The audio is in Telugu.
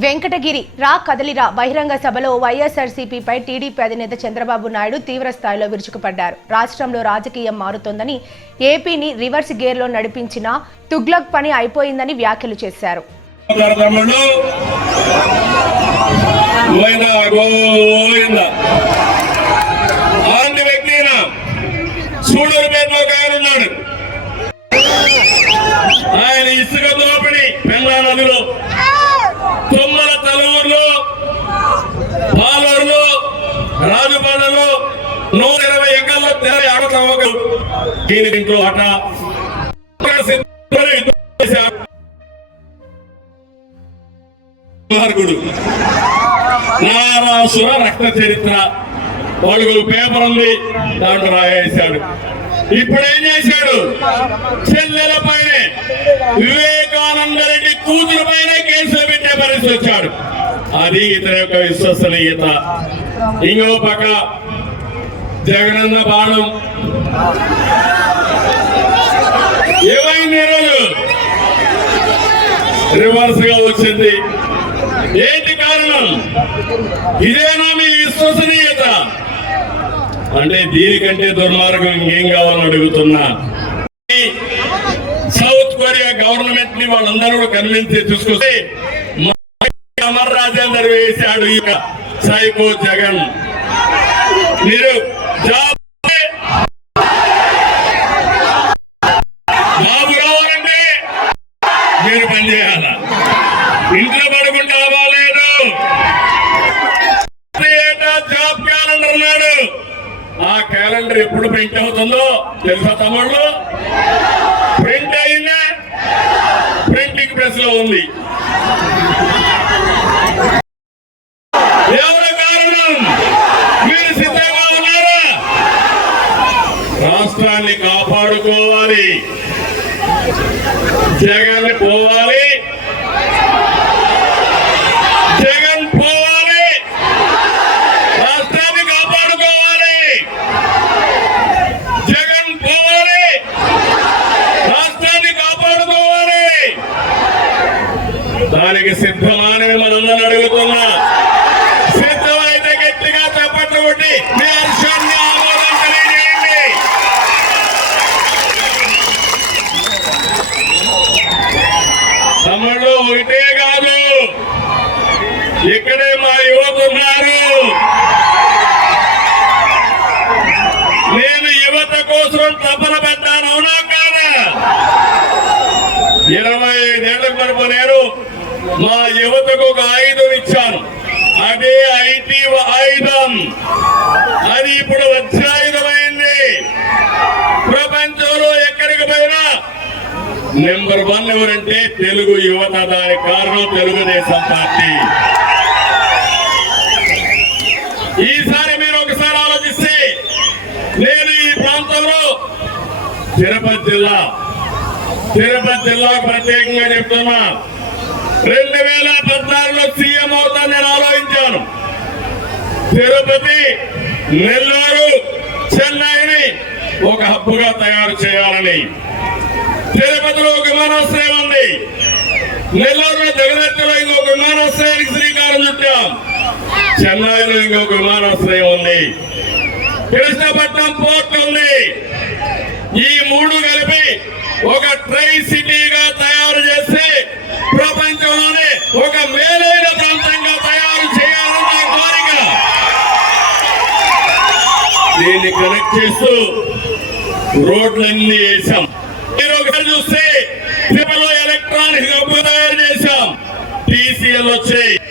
వెంకటగిరి రా కదలిరా బహిరంగ సభలో వైఎస్ఆర్సీపీపై టీడీపీ అధినేత చంద్రబాబు నాయుడు తీవ్ర స్థాయిలో విరుచుకుపడ్డారు. రాష్ట్రంలో రాజకీయం మారుతోందని ఏపీని రివర్స్ గేర్లో నడిపించిన తుగ్లక్ పని అయిపోయిందని వ్యాఖ్యలు చేశారు. ఆయన ఆయన ఇసుక దోపిడి పెంగా నదిలో నూట ఇరవై ఎకరాల్లో తెర ఆడతావు దీని దీంట్లో అట మార్గుడు నారాసుర రక్త చరిత్ర. వాళ్ళకు పేపర్ ఉంది. దాంట్లో రాయేశాడు. ఇప్పుడు ఏం చేశాడు? చెల్లెల పైన వివేకానంద రెడ్డి కూతురు పైన కేసులు పెట్టే పరిస్థితి వచ్చాడు. అది ఇతని యొక్క విశ్వసనీయత. ఇంకో పక్క జగనన్న బాణం. ఏమైంది ఈరోజు రివర్స్గా వచ్చింది. ఏంటి కారణం? ఇదేనా మీ విశ్వసనీయత. అంటే దీనికంటే దుర్మార్గం ఇంకేం కావాలని అడుగుతున్నా. సౌత్ కొరియా గవర్నమెంట్ని వాళ్ళందరూ కూడా కన్విన్స్ చూసుకొస్తే అమర్ రాజేందర్ వేశాడు ఈ సైకో జగన్. మీరు జాబ్ జాబ్ కావాలంటే మీరు పనిచేయాల ఇంట్లో పడుకుంటావా లేదు జాబ్ క్యాలెండర్ నాడు ఆ క్యాలెండర్ ఎప్పుడు ప్రింట్ అవుతుందో తెలుసా తమ్ముళ్ళు? ప్రింట్ అయిందా? ప్రింటింగ్ ప్రెస్లో ఉంది ఎవరు కారణం మీరు సిద్ధంగా ఉన్నారా రాష్ట్రాన్ని కాపాడుకోవాలి. జగన్ పోవాలి. జగన్ పోవాలి. రాష్ట్రాన్ని కాపాడుకోవాలి. జగన్ పోవాలి. రాష్ట్రాన్ని కాపాడుకోవాలి. దానికి సిద్ధమాని మనందరూ అడుగుతున్నా ఇక్కడే మా యువకున్నారు నేను యువత కోసం తపన పెట్టాను అవునా కాదా? ఇరవై ఐదేళ్ళ కొరకు నేను మా యువతకు ఒక ఆయుధం ఇచ్చాను. అదే ఐటీ ఆయుధం. అది ఇప్పుడు వజ్రాయుధమైంది ప్రపంచంలో ఎక్కడికి పోయినా నెంబర్ వన్ ఎవరంటే తెలుగు యువత దానికి కారణం తెలుగుదేశం పార్టీ. ఈసారి మీరు ఒకసారి ఆలోచిస్తే నేను ఈ ప్రాంతంలో తిరుపతి జిల్లా తిరుపతి జిల్లాకు ప్రత్యేకంగా చెప్తున్నా. రెండు వేల పద్నాలుగులో సీఎం అవుతా నేను ఆలోచించాను. తిరుపతి నెల్లూరు చెన్నైని ఒక హబ్బుగా తయారు చేయాలని. తిరుపతిలో ఒక విమానాశ్రయం ఉంది. నెల్లూరులో జగదత్తిలో ఇంకొక విమానాశ్రయానికి శ్రీకారం చుట్టాం. చెన్నైలో ఇంకొక విమానాశ్రయం ఉంది. కృష్ణపట్నం పోర్ట్ ఉంది. ఈ మూడు కలిపి ఒక ట్రై సిటీగా తయారు చేసి ప్రపంచంలోనే ఒక మేలైన ప్రాంతంగా తయారు చేయాలన్న కోరిక. దీన్ని కనెక్ట్ చేస్తూ రోడ్లన్నీ వేసాం మీరు ఒకసారి చూస్తే తిరుమలలో తయారు చేశాం. టీసీఎల్ వచ్చాయి.